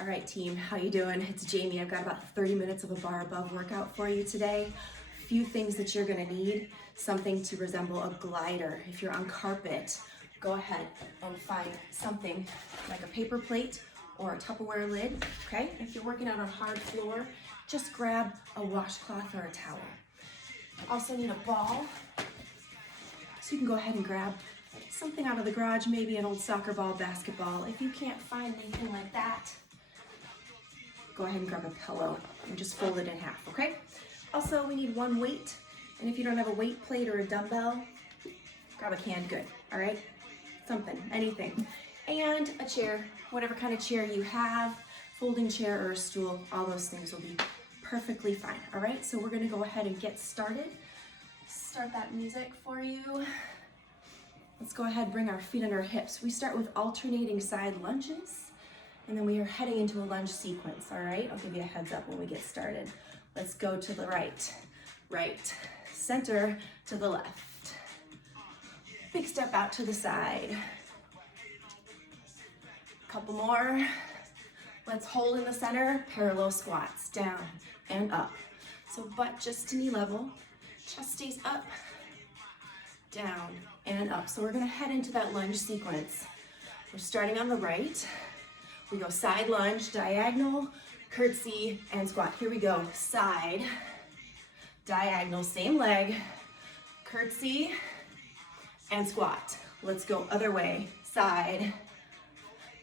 All right, team, how you doing? It's Jaimi. I've got about 30 minutes of a bar above workout for you today. A few things that you're gonna need. Something to resemble a glider. If you're on carpet, go ahead and find something like a paper plate or a Tupperware lid, okay? If you're working out on hard floor, just grab a washcloth or a towel. Also need a ball, so you can go ahead and grab something out of the garage, maybe an old soccer ball, basketball. If you can't find anything like that, go ahead and grab a pillow and just fold it in half, okay? Also, we need one weight, and if you don't have a weight plate or a dumbbell, grab a canned good, all right? Something, anything. And a chair, whatever kind of chair you have, folding chair or a stool, all those things will be perfectly fine, all right? So we're gonna go ahead and get started. Start that music for you. Let's go ahead and bring our feet under our hips. We start with alternating side lunges, and then we are heading into a lunge sequence, all right? I'll give you a heads up when we get started. Let's go to the right, center to the left. Big step out to the side. Couple more. Let's hold in the center, parallel squats, down and up. So butt just to knee level, chest stays up, down and up. So we're gonna head into that lunge sequence. We're starting on the right. We go side lunge, diagonal, curtsy, and squat. Here we go, side, diagonal, same leg, curtsy, and squat. Let's go other way, side,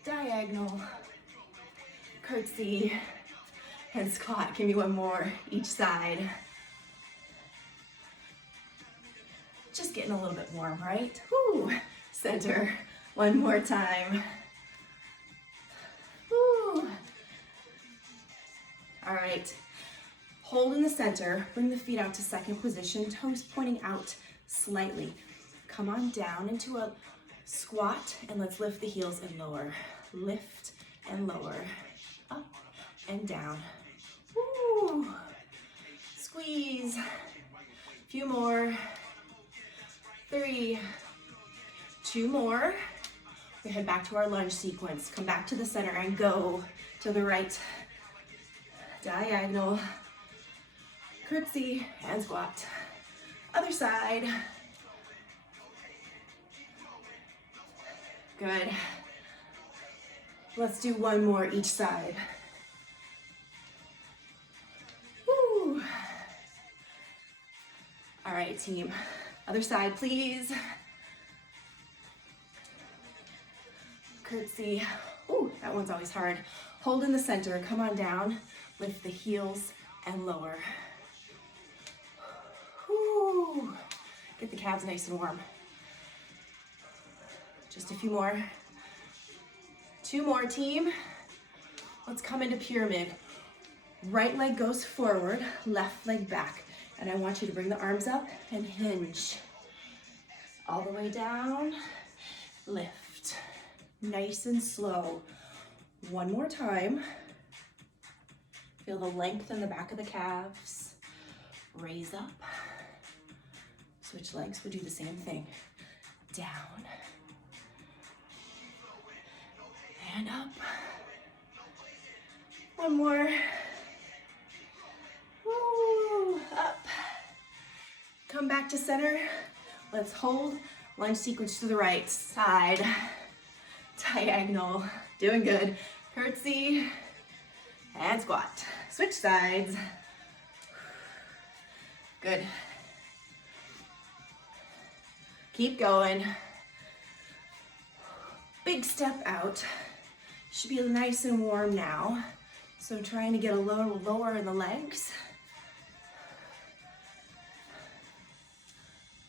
diagonal, curtsy, and squat. Give me one more, each side. Just getting a little bit warm, right? Woo, center, one more time. Woo. All right, hold in the center, bring the feet out to second position, toes pointing out slightly. Come on down into a squat, and let's lift the heels and lower. Lift and lower, up and down. Woo. Squeeze, few more. 3, 2 more. We head back to our lunge sequence. Come back to the center and go to the right. Diagonal, curtsy, and squat. Other side. Good. Let's do one more each side. Woo. All right, team. Other side, please. Curtsy. Ooh, that one's always hard. Hold in the center, come on down. Lift the heels and lower. Woo. Get the calves nice and warm. Just a few more. 2 more, team. Let's come into pyramid. Right leg goes forward, left leg back. And I want you to bring the arms up and hinge. All the way down, lift. Nice and slow. One more time. Feel the length in the back of the calves. Raise up. Switch legs, we'll do the same thing. Down. And up. One more. Woo, up. Come back to center. Let's hold. Lunge sequence to the right. Side, diagonal. Doing good. Curtsy and squat. Switch sides. Good. Keep going. Big step out. Should be nice and warm now. So I'm trying to get a little lower in the legs.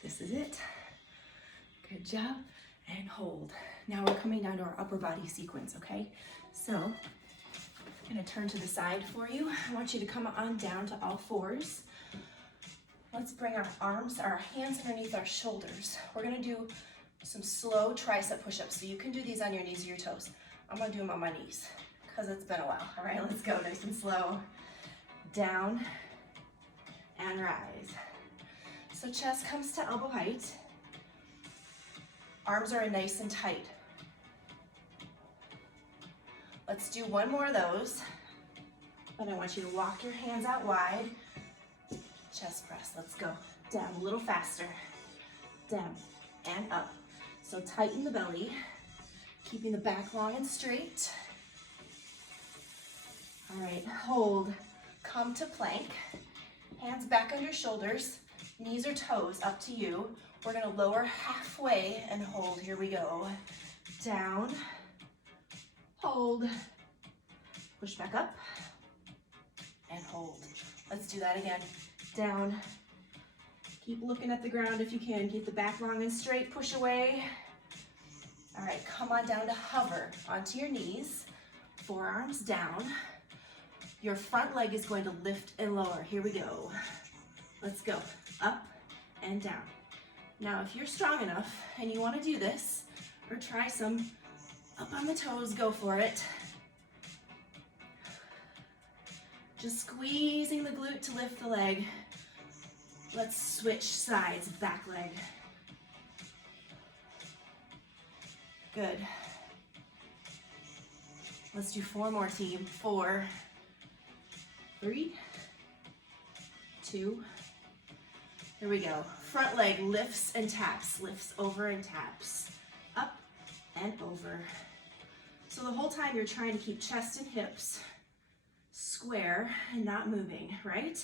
This is it. Good job. And hold. Now we're coming down to our upper body sequence, okay? So I'm gonna turn to the side for you. I want you to come on down to all fours. Let's bring our arms, our hands underneath our shoulders. We're gonna do some slow tricep push-ups. So you can do these on your knees or your toes. I'm gonna do them on my knees because it's been a while. All right, let's go nice and slow. Down and rise. So chest comes to elbow height. Arms are nice and tight. Let's do one more of those. And I want you to walk your hands out wide. Chest press, let's go. Down a little faster. Down and up. So tighten the belly, keeping the back long and straight. All right, hold. Come to plank. Hands back under shoulders, knees or toes, up to you. We're gonna lower halfway and hold. Here we go. Down, hold, push back up, and hold. Let's do that again. Down, keep looking at the ground if you can. Keep the back long and straight, push away. All right, come on down to hover onto your knees, forearms down. Your front leg is going to lift and lower. Here we go. Let's go, up and down. Now, if you're strong enough and you want to do this, or try some up on the toes, go for it. Just squeezing the glute to lift the leg. Let's switch sides, back leg. Good. Let's do 4 more, team. 4, 3, 2, here we go. Front leg lifts and taps, lifts over and taps, up and over. So the whole time you're trying to keep chest and hips square and not moving, right?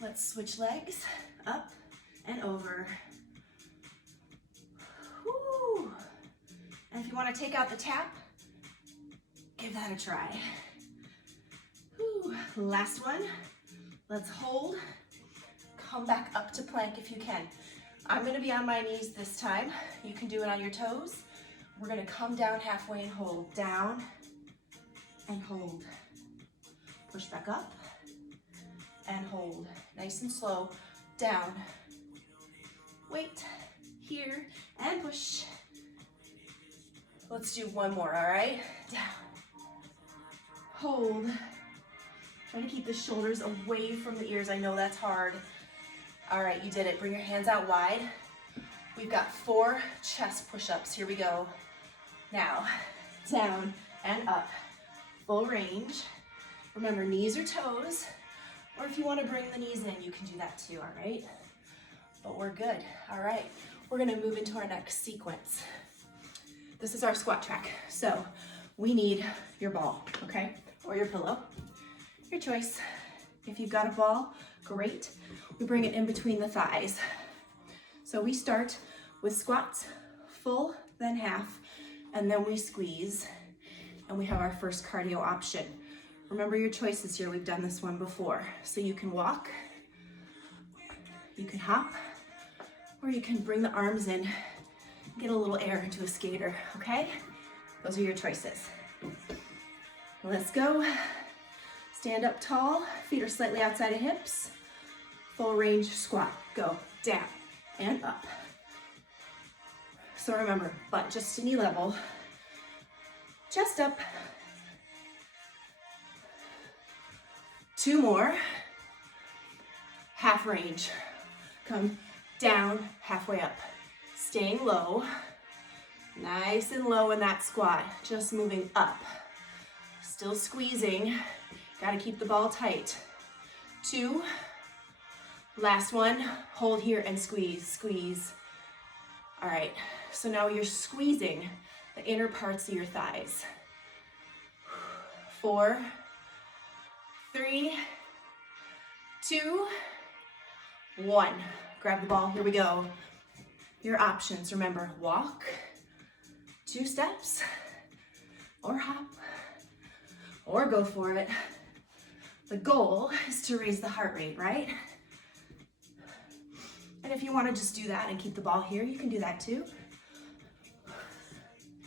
Let's switch legs, up and over. Woo. And if you want to take out the tap, give that a try. Whew. Last one. Let's hold. Come back up to plank if you can. I'm going to be on my knees this time. You can do it on your toes. We're going to come down halfway and hold. Down and hold. Push back up and hold. Nice and slow. Down. Wait. Here and push. Let's do one more, all right? Down. Hold. Try to keep the shoulders away from the ears. I know that's hard. All right, you did it. Bring your hands out wide. We've got 4 chest push-ups. Here we go. Now, down and up. Full range. Remember, knees or toes, or if you want to bring the knees in, you can do that too, all right? But we're good. All right, we're gonna move into our next sequence. This is our squat track. So we need your ball, okay? Or your pillow, your choice. If you've got a ball, great. We bring it in between the thighs. So we start with squats, full, then half, and then we squeeze, and we have our first cardio option. Remember your choices here. We've done this one before. So you can walk, you can hop, or you can bring the arms in, get a little air into a skater, okay? Those are your choices. Let's go. Stand up tall, feet are slightly outside of hips. Full range squat, go down and up. So remember, butt just to knee level, chest up. 2 more, half range. Come down, halfway up. Staying low, nice and low in that squat, just moving up. Still squeezing, gotta keep the ball tight. 2, last one, hold here and squeeze, squeeze. All right, so now you're squeezing the inner parts of your thighs. 4, 3, 2, 1. Grab the ball, here we go. Your options, remember, walk, 2 steps, or hop, or go for it. The goal is to raise the heart rate, right? And if you want to just do that and keep the ball here, you can do that too.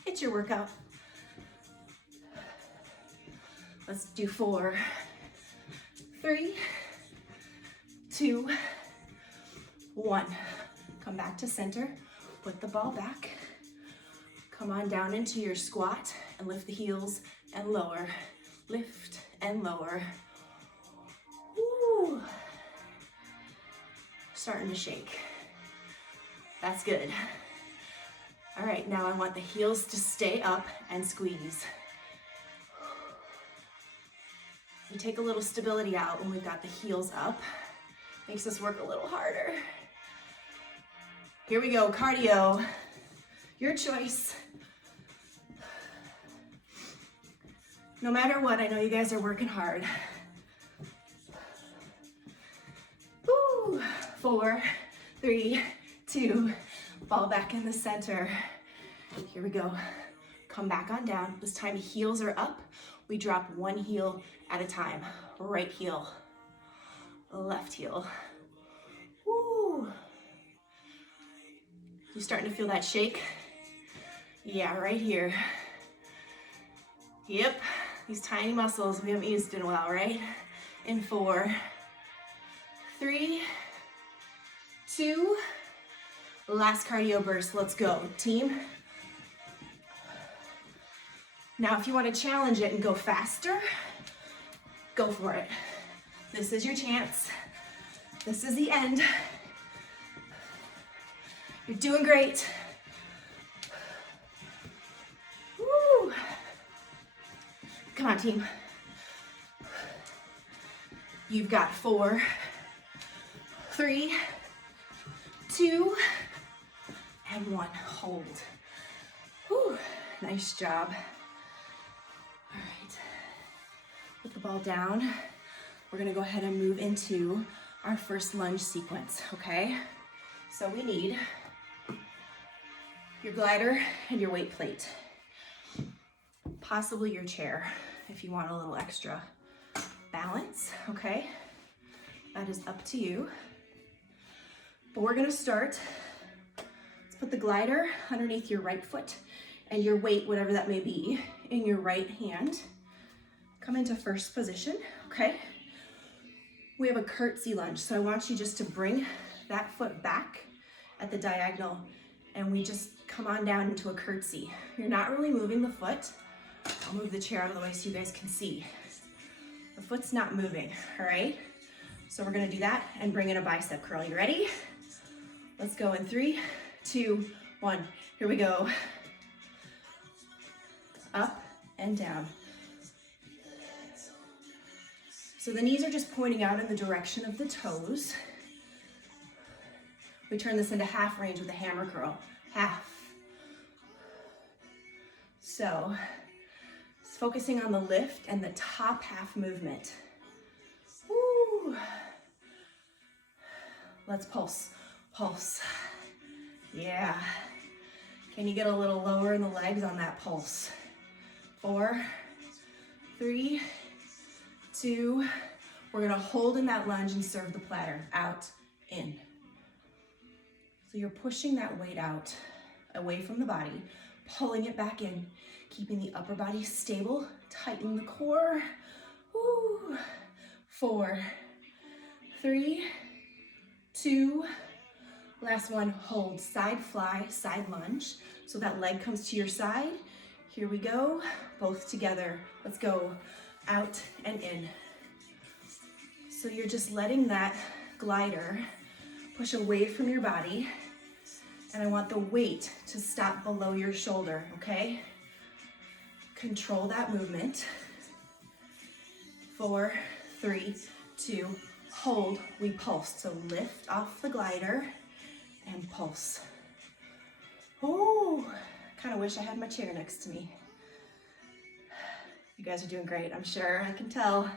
It's your workout. Let's do 4, 3, 2, 1. Come back to center, put the ball back. Come on down into your squat and lift the heels and lower. Lift and lower. Woo. Starting to shake. That's good. All right, now I want the heels to stay up and squeeze. We take a little stability out when we've got the heels up. Makes us work a little harder. Here we go, cardio. Your choice. No matter what, I know you guys are working hard. Woo. 4, 3, 2, fall back in the center. Here we go. Come back on down. This time heels are up. We drop one heel at a time. Right heel, left heel. Woo. You starting to feel that shake? Yeah, right here. Yep, these tiny muscles we haven't used in a while, right? In 4, 3, 2, last cardio burst. Let's go, team. Now, if you want to challenge it and go faster, go for it. This is your chance. This is the end. You're doing great. Woo. Come on, team. You've got 4, 3, 2, and 1. Hold. Whew. Nice job. All right. Put the ball down. We're gonna go ahead and move into our first lunge sequence, okay? So we need your glider and your weight plate. Possibly your chair if you want a little extra balance, okay? That is up to you. But we're gonna start. Let's put the glider underneath your right foot and your weight, whatever that may be, in your right hand. Come into first position, okay? We have a curtsy lunge, so I want you just to bring that foot back at the diagonal and we just come on down into a curtsy. You're not really moving the foot. I'll move the chair out of the way so you guys can see. The foot's not moving, all right? So we're gonna do that and bring in a bicep curl. You ready? Let's go in 3, 2, 1. Here we go. Up and down. So the knees are just pointing out in the direction of the toes. We turn this into half range with a hammer curl. Half. So it's focusing on the lift and the top half movement. Woo. Let's pulse, pulse. Yeah. Can you get a little lower in the legs on that pulse? 4, 3, 2, we're gonna hold in that lunge and serve the platter. Out, in. So you're pushing that weight out, away from the body, pulling it back in, keeping the upper body stable, tighten the core. Woo. 4, 3, 2, last one, hold, side fly, side lunge. So that leg comes to your side. Here we go, both together. Let's go. Out and in. So you're just letting that glider push away from your body, and I want the weight to stop below your shoulder, okay? Control that movement. 4, 3, 2, hold, we pulse. So lift off the glider and pulse. Oh, kind of wish I had my chair next to me. You guys are doing great, I'm sure. I can tell.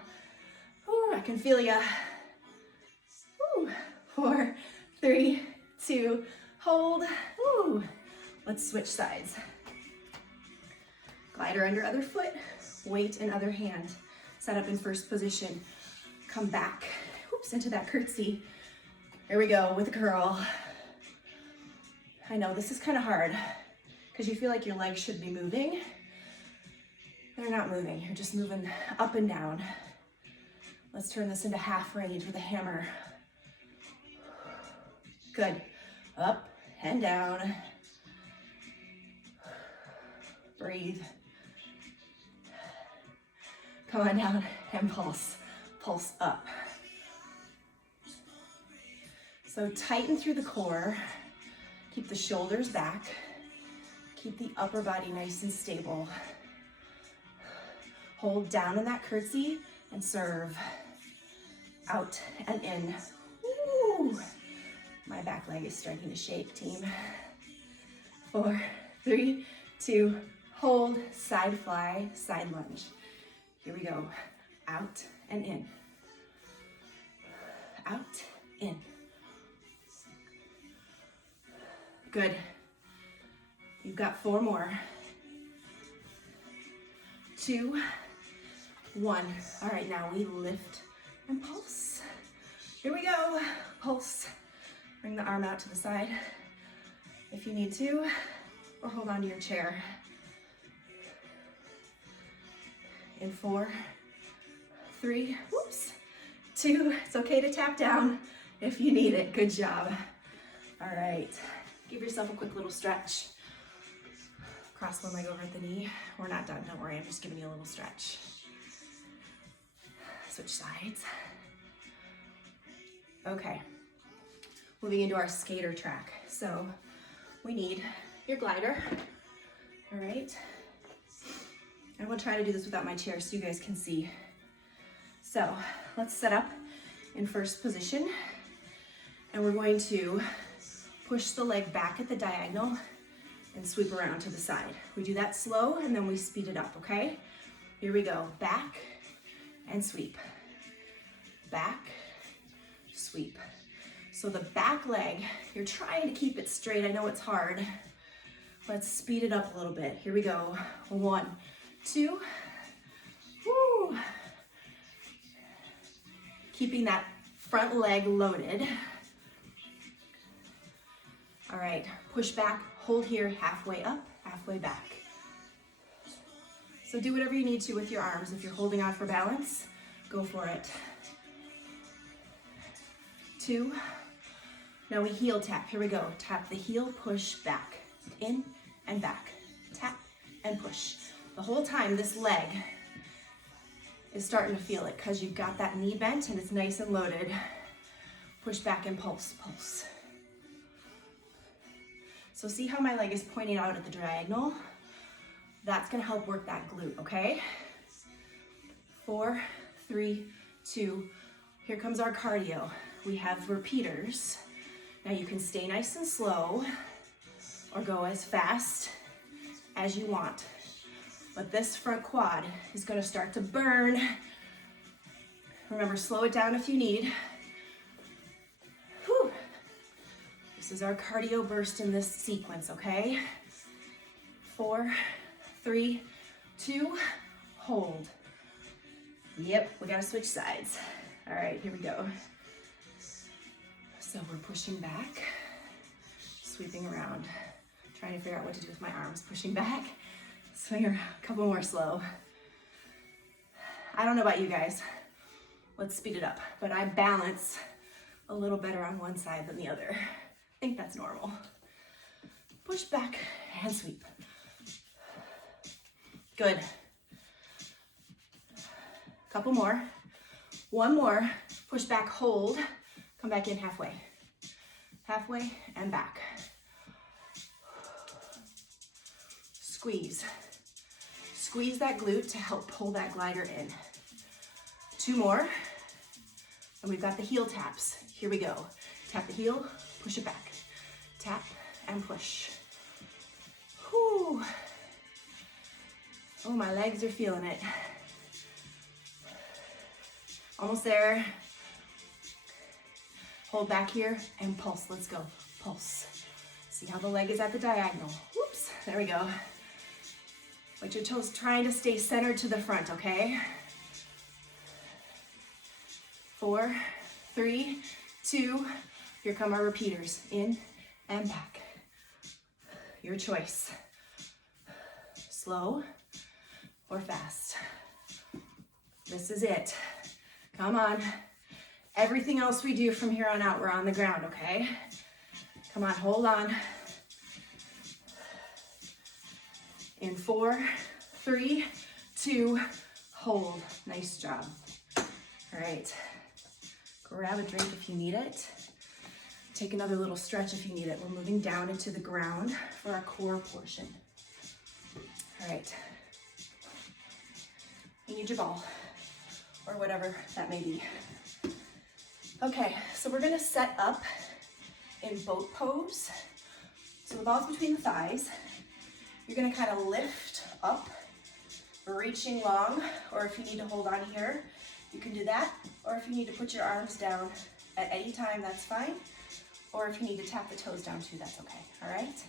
Ooh, I can feel ya. Ooh. 4, 3, 2, hold. Ooh. Let's switch sides. Glider under other foot, weight in other hand. Set up in first position. Come back, oops, into that curtsy. Here we go with a curl. I know this is kind of hard because you feel like your legs should be moving. They're not moving, you're just moving up and down. Let's turn this into half range with a hammer. Good, up and down. Breathe. Come on down and pulse, pulse up. So tighten through the core, keep the shoulders back, keep the upper body nice and stable. Hold down in that curtsy and serve. Out and in. Woo! My back leg is starting to shake, team. 4, 3, 2, hold, side fly, side lunge. Here we go. Out and in. Out, in. Good. You've got 4 more. 2, 1. All right, now we lift and pulse. Here we go. Pulse. Bring the arm out to the side if you need to, or hold on to your chair. In 4, 3, whoops, 2, it's okay to tap down if you need it. Good job. All right, give yourself a quick little stretch. Cross one leg over at the knee. We're not done, don't worry, I'm just giving you a little stretch. Switch sides. Okay, moving into our skater track. So we need your glider, all right? And we'll try to do this without my chair so you guys can see. So let's set up in first position, and we're going to push the leg back at the diagonal and sweep around to the side. We do that slow and then we speed it up, okay? Here we go, back and sweep. Back, sweep. So the back leg, you're trying to keep it straight. I know it's hard. Let's speed it up a little bit. Here we go. 1, 2, woo. Keeping that front leg loaded. All right, push back, hold here, halfway up, halfway back. So do whatever you need to with your arms. If you're holding on for balance, go for it. 2, now we heel tap. Here we go. Tap the heel, push back, in and back. Tap and push. The whole time this leg is starting to feel it because you've got that knee bent and it's nice and loaded. Push back and pulse, pulse. So see how my leg is pointing out at the diagonal? That's gonna help work that glute, okay? 4, 3, 2, here comes our cardio. We have repeaters. Now you can stay nice and slow or go as fast as you want. But this front quad is gonna start to burn. Remember, slow it down if you need. Whew. This is our cardio burst in this sequence, okay? 4, 3, 2, hold. Yep, we gotta switch sides. All right, here we go. So we're pushing back, sweeping around, trying to figure out what to do with my arms. Pushing back, swing around, a couple more slow. I don't know about you guys. Let's speed it up, but I balance a little better on one side than the other. I think that's normal. Push back and sweep. Good. Couple more. One more. Push back, hold. Come back in halfway. Halfway and back. Squeeze. Squeeze that glute to help pull that glider in. 2 more. And we've got the heel taps. Here we go. Tap the heel, push it back. Tap and push. Whew. Oh, my legs are feeling it. Almost there. Hold back here and pulse. Let's go. Pulse. See how the leg is at the diagonal. Whoops. There we go. With your toes trying to stay centered to the front, okay? 4, 3, 2. Here come our repeaters. In and back. Your choice. Slow or fast. This is it. Come on. Everything else we do from here on out, we're on the ground, okay? Come on, hold on. In 4, 3, 2, hold. Nice job. All right. Grab a drink if you need it. Take another little stretch if you need it. We're moving down into the ground for our core portion. All right. You need your ball. or whatever that may be. Okay, so we're gonna set up in boat pose. So the ball's between the thighs. You're gonna kind of lift up, reaching long, or if you need to hold on here, you can do that. Or if you need to put your arms down at any time, that's fine. Or if you need to tap the toes down too, that's okay, all right?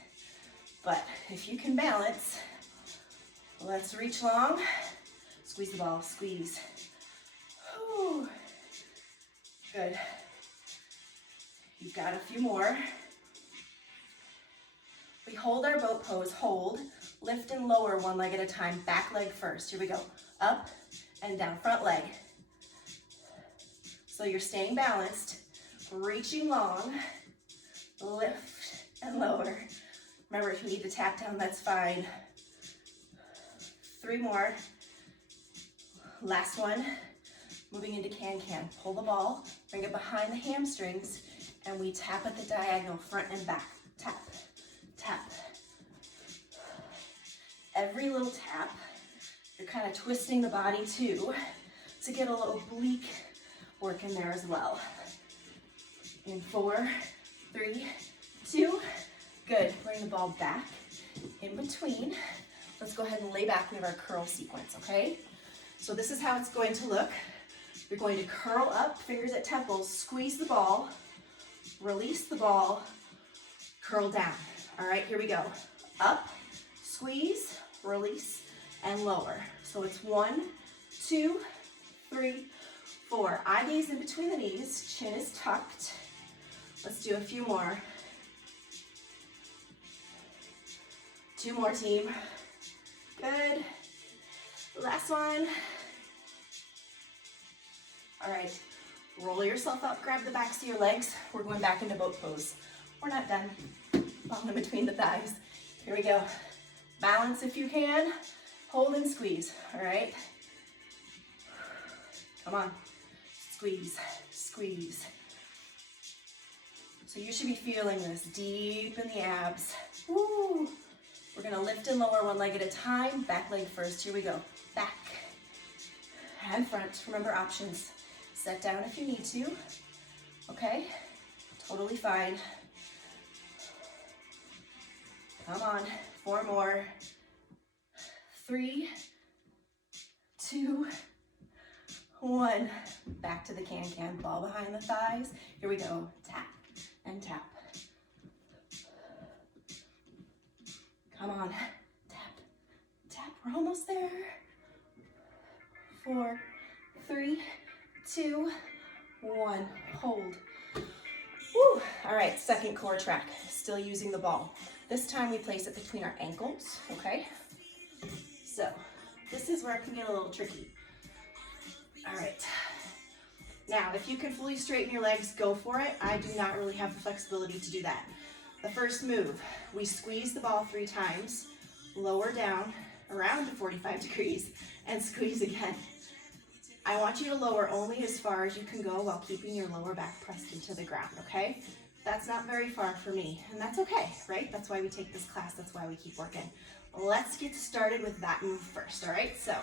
But if you can balance, let's reach long, squeeze the ball, squeeze. Whew. Good. You've got a few more. We hold our boat pose, hold, lift and lower one leg at a time, back leg first. Here we go, up and down, front leg. So you're staying balanced, reaching long, lift and lower. Remember, if you need to tap down, that's fine. 3 more. Last one. Moving into can-can. Pull the ball, bring it behind the hamstrings, and we tap at the diagonal, front and back. Tap, tap. Every little tap, you're kind of twisting the body too, to get a little oblique work in there as well. In 4, 3, 2, good. Bring the ball back in between. Let's go ahead and lay back. We have our curl sequence, okay? So this is how it's going to look. You're going to curl up, fingers at temples, squeeze the ball, release the ball, curl down. All right, here we go. Up, squeeze, release, and lower. So it's 1, 2, 3, 4. Eye gaze in between the knees, chin is tucked. Let's do a few more. 2 more, team. Good. Last one. All right, roll yourself up, grab the backs of your legs. We're going back into boat pose. We're not done. Ball in between the thighs. Here we go. Balance if you can. Hold and squeeze, all right? Come on. Squeeze, squeeze. So you should be feeling this deep in the abs. Woo. We're gonna lift and lower one leg at a time. Back leg first, here we go. Back and front, remember options. Set down if you need to, okay? Totally fine. Come on, 4 more. 3, 2, 1. Back to the can-can, ball behind the thighs. Here we go, tap and tap. Come on, tap, tap, we're almost there. 4, 3, 2, 1, hold. Woo. All right, second core track, still using the ball. This time we place it between our ankles, okay? So this is where it can get a little tricky. All right. Now, if you can fully straighten your legs, go for it. I do not really have the flexibility to do that. The first move, we squeeze the ball 3 times, lower down around to 45 degrees, and squeeze again. I want you to lower only as far as you can go while keeping your lower back pressed into the ground, okay? That's not very far for me, and that's okay, right? That's why we take this class, that's why we keep working. Let's get started with that move first, all right? So,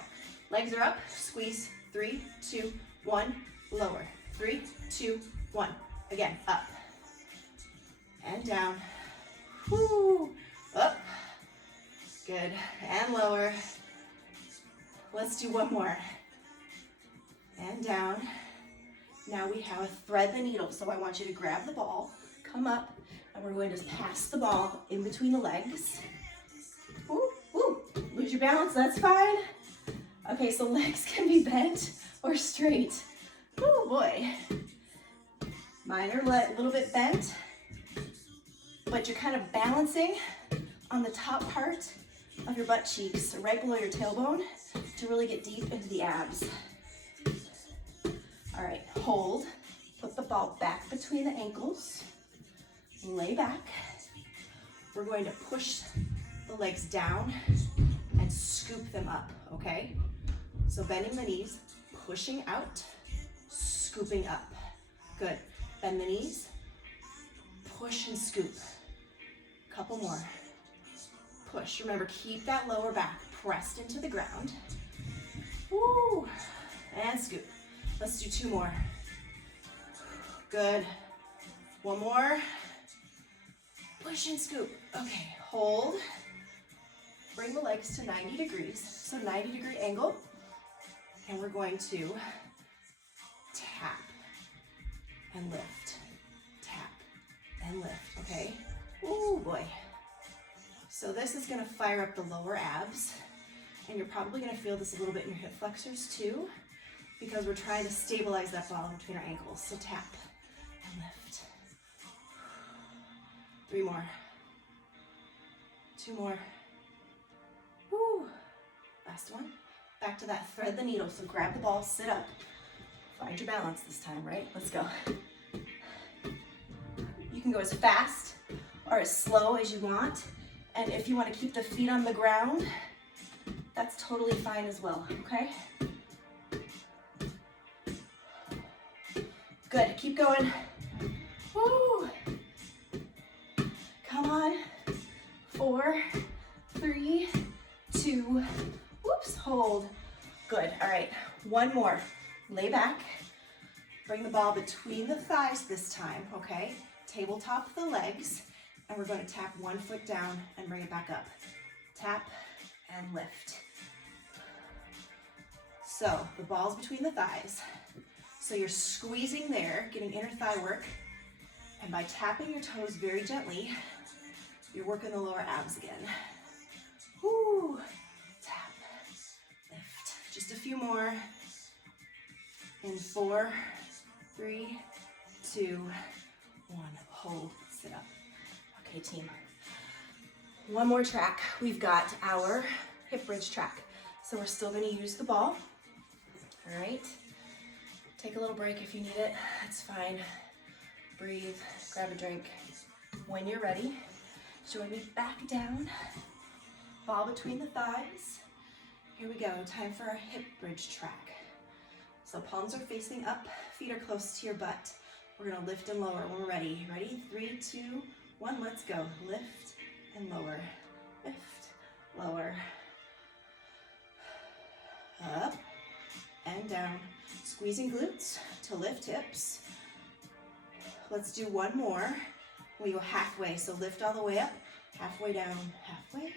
legs are up, squeeze, 3, 2, 1, lower. 3, 2, 1. Again, up. And down. Whoo, up. Good, and lower. Let's do one more. And down. Now we have thread the needle, so I want you to grab the ball, come up, and we're going to pass the ball in between the legs. Woo, woo. Lose your balance, that's fine. Okay, so legs can be bent or straight. Oh boy. Mine are a little bit bent, but you're kind of balancing on the top part of your butt cheeks, right below your tailbone, to really get deep into the abs. All right, hold. Put the ball back between the ankles. Lay back. We're going to push the legs down and scoop them up, okay? So bending the knees, pushing out, scooping up. Good. Bend the knees, push and scoop. Couple more. Push. Remember, keep that lower back pressed into the ground. Woo. And scoop. Let's do 2 more. Good. 1 more. Push and scoop. Okay, hold. Bring the legs to 90 degrees. So 90-degree angle. And we're going to tap and lift. Tap and lift, okay? Oh boy. So this is gonna fire up the lower abs, and you're probably gonna feel this a little bit in your hip flexors too, because we're trying to stabilize that ball in between our ankles. So tap and lift. 3 more. 2 more. Woo. Last one. Back to that thread the needle. So grab the ball, sit up. Find your balance this time, right? Let's go. You can go as fast or as slow as you want. And if you want to keep the feet on the ground, that's totally fine as well, okay? Good, keep going. Woo! Come on. 4, 3, 2, whoops, hold. Good, all right, 1 more. Lay back, bring the ball between the thighs this time, okay? Tabletop the legs, and we're going to tap 1 foot down and bring it back up. Tap and lift. So the ball's between the thighs. So you're squeezing there, getting inner thigh work, and by tapping your toes very gently, you're working the lower abs again. Woo! Tap, lift. Just a few more. In 4, 3, 2, 1. Hold, sit up. Okay, team. 1 more track. We've got our hip bridge track. So we're still gonna use the ball. All right. Take a little break if you need it. That's fine. Breathe, grab a drink. When you're ready, join me back down. Ball between the thighs. Here we go, time for our hip bridge track. So palms are facing up, feet are close to your butt. We're gonna lift and lower when we're ready. Ready? 3, 2, 1, let's go. Lift and lower, lift, lower. Up and down. Squeezing glutes to lift hips. Let's do 1 more. We go halfway, so lift all the way up, halfway down, halfway,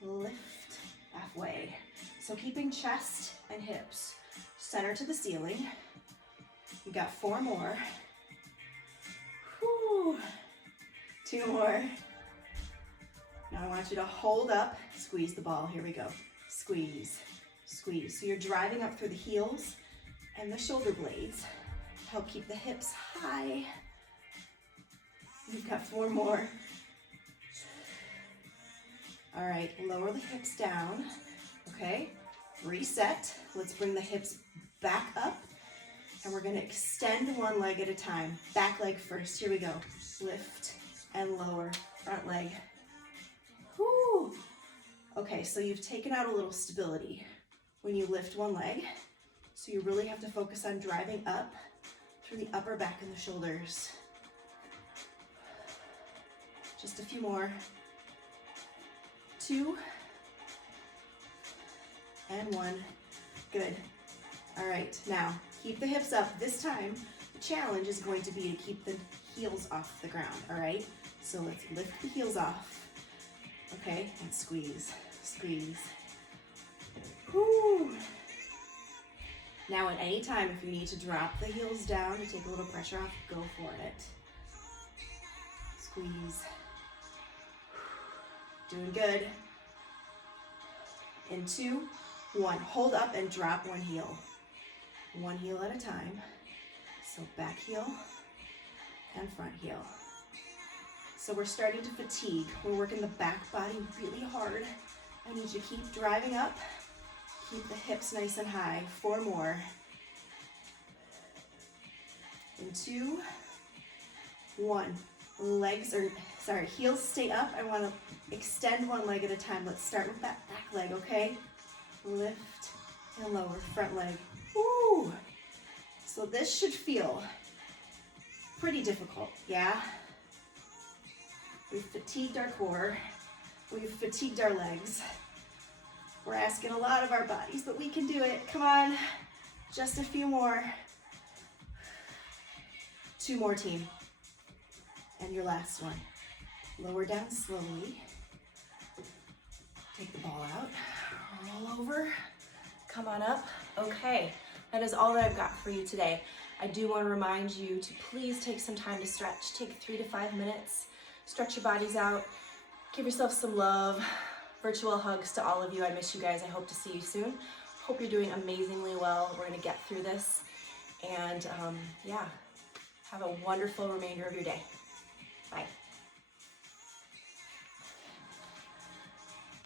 lift, halfway. So keeping chest and hips center to the ceiling. We got 4 more. Whew. 2 more. Now I want you to hold up, squeeze the ball. Here we go. Squeeze, squeeze. So you're driving up through the heels and the shoulder blades. Help keep the hips high. You've got 4 more. All right, lower the hips down. Okay, reset. Let's bring the hips back up, and we're gonna extend 1 leg at a time. Back leg first, here we go. Lift and lower, front leg. Whoo! Okay, so you've taken out a little stability when you lift 1 leg. So you really have to focus on driving up through the upper back and the shoulders. Just a few more. 2 and 1. Good. All right, now keep the hips up. This time, the challenge is going to be to keep the heels off the ground, all right? So let's lift the heels off, okay? And squeeze, squeeze. Whoo! Now at any time, if you need to drop the heels down to take a little pressure off, go for it. Squeeze. Doing good. In 2, 1. Hold up and drop 1 heel. 1 heel at a time. So back heel and front heel. So we're starting to fatigue. We're working the back body really hard. I need you to keep driving up. Keep the hips nice and high. 4 more. In 2, 1. Heels stay up. I want to extend 1 leg at a time. Let's start with that back leg, okay? Lift and lower, front leg. Woo! So this should feel pretty difficult, yeah? We've fatigued our core. We've fatigued our legs. We're asking a lot of our bodies, but we can do it. Come on, just a few more. 2 more, team. And your last one. Lower down slowly. Take the ball out. Roll over. Come on up. Okay, that is all that I've got for you today. I do want to remind you to please take some time to stretch. Take 3 to 5 minutes. Stretch your bodies out. Give yourself some love. Virtual hugs to all of you. I miss you guys. I hope to see you soon. Hope you're doing amazingly well. We're going to get through this. And yeah, have a wonderful remainder of your day. Bye.